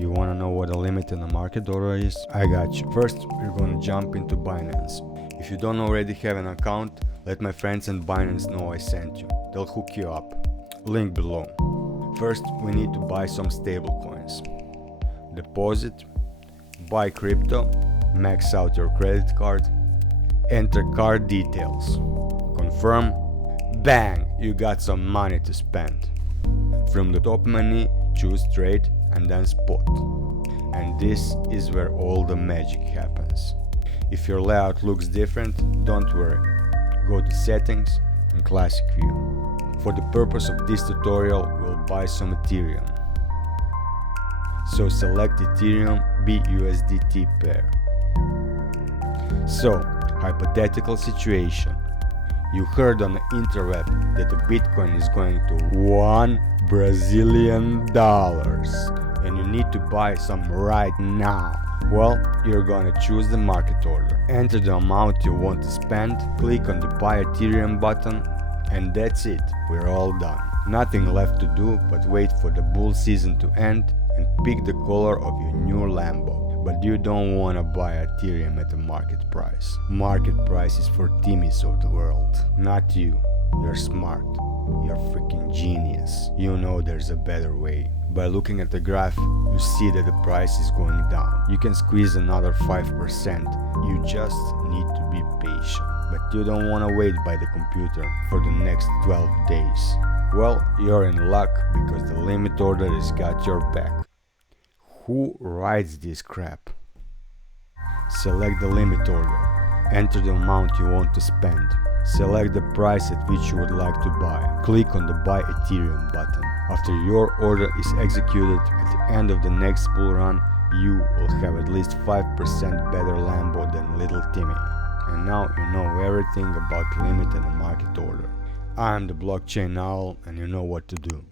You wanna know what a limit in the market order is? I got you. First, we're gonna jump into Binance. If you don't already have an account, let my friends in Binance know I sent you. They'll hook you up. Link below. First, we need to buy some stable coins. Deposit, buy crypto, max out your credit card, enter card details, confirm, bang, you got some money to spend. From the top menu, choose trade and then spot. And this is where all the magic happens. If your layout looks different, don't worry. Go to settings and classic view. For the purpose of this tutorial, we'll buy some Ethereum. So select Ethereum BUSDT pair. So, hypothetical situation. You heard on the interweb that a Bitcoin is going to $1 Brazilian and you need to buy some right now. Well, you're gonna choose the market order. Enter the amount you want to spend, click on the buy Ethereum button, and that's it, we're all done. Nothing left to do but wait for the bull season to end and pick the color of your new Lambo. But you don't want to buy Ethereum at the market price. Market price is for Timmies of the world, not you. You're smart. You're freaking genius. You know there's a better way. By looking at the graph, you see that the price is going down. You can squeeze another 5%. You just need to be patient. But you don't want to wait by the computer for the next 12 days. Well, you're in luck because the limit order has got your back. Who writes this crap? Select the limit order. Enter the amount you want to spend. Select the price at which you would like to buy. Click on the buy Ethereum button. After your order is executed, at the end of the next bull run, you will have at least 5% better Lambo than little Timmy. And now you know everything about limit and the market order. I'm the blockchain owl and you know what to do.